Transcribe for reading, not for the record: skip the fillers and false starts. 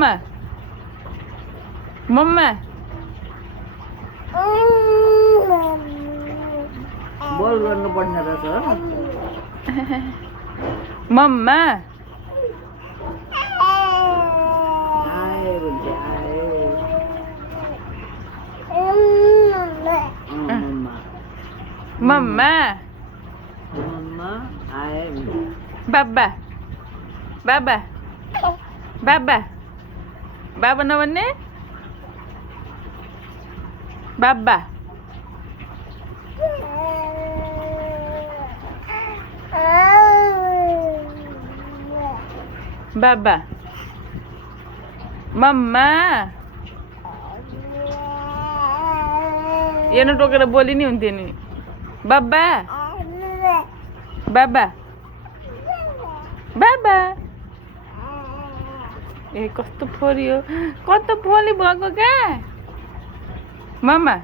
मम्मा मम्मा बोल गर्नुपर्ने रहेछ हो। मम्मा आए भन्छ आए। मम्मा मम्मा मम्मा आए भन्छ। बाबा बाबा बाबा बाबा नभन्ने बाबा बाबा मम्मा हेर्नु टोकेर बोली नि हुन्थ्यो नि बाबा बाबा बाबा ए कस्तो फोरी हो कस्तो फोली भएको क्या मम्मा